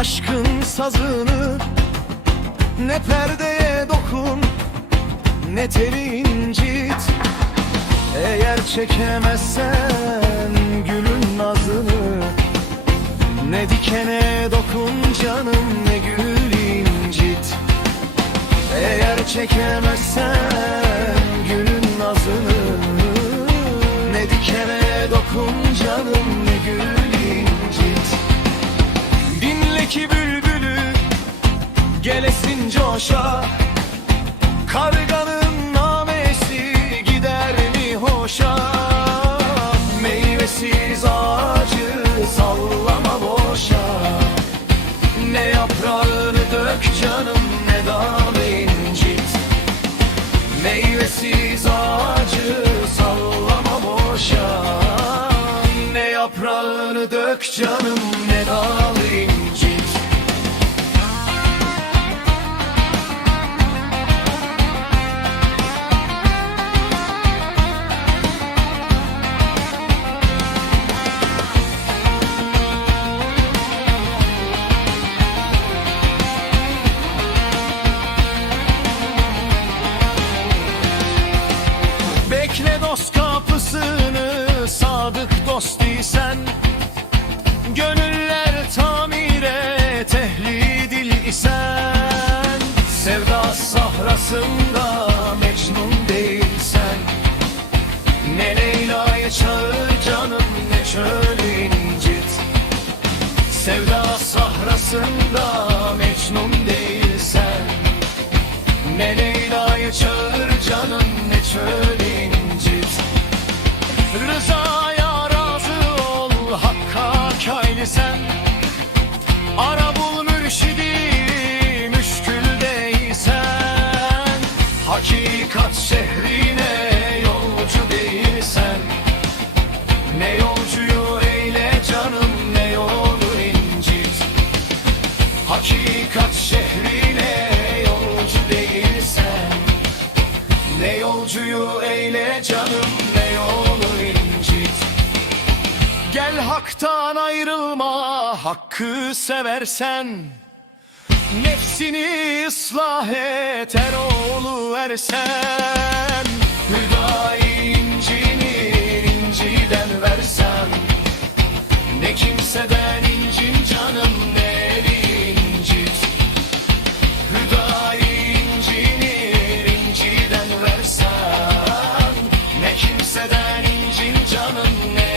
Aşkın sazını Ne perdeye dokun Ne teli incit. Eğer çekemezsen Gülün nazını Ne dikene dokun canım Ne gül incit. Eğer çekemezsen Gülün nazını Ne dikene dokun canım Ne gül Coşa Karganın namesi Gider mi hoşa? Meyvesiz ağacı Sallama boşa. Ne yaprağını dök canım Ne dal incit Meyvesiz ağacı Sallama boşa. Ne yaprağını dök canım Ne dal dost isen Gönüller tamire tehli dil isen Sevda sahrasında mecnun değilsen Ne Leyla'yı çağır canım ne çöl incit. Sevda sahrasında mecnun değilsen Ne Leyla'yı çağır canım ne çöl Sen Ara bul mürşidi müşkül değilsen. Hakikat şehrine yolcu değilsen. Ne yolcuyu eyle canım ne yolu incit. Hakikat şehrine yolcu değilsen. Ne yolcuyu eyle canım Hak'tan ayrılma hakkı seversen. Nefsini ıslah et her oğlu versen. Hüdayi incinir inciden versen. Ne kimseden incin canım ne evi incit. Hüdayi incinir inciden versen. Ne kimseden incin canım ne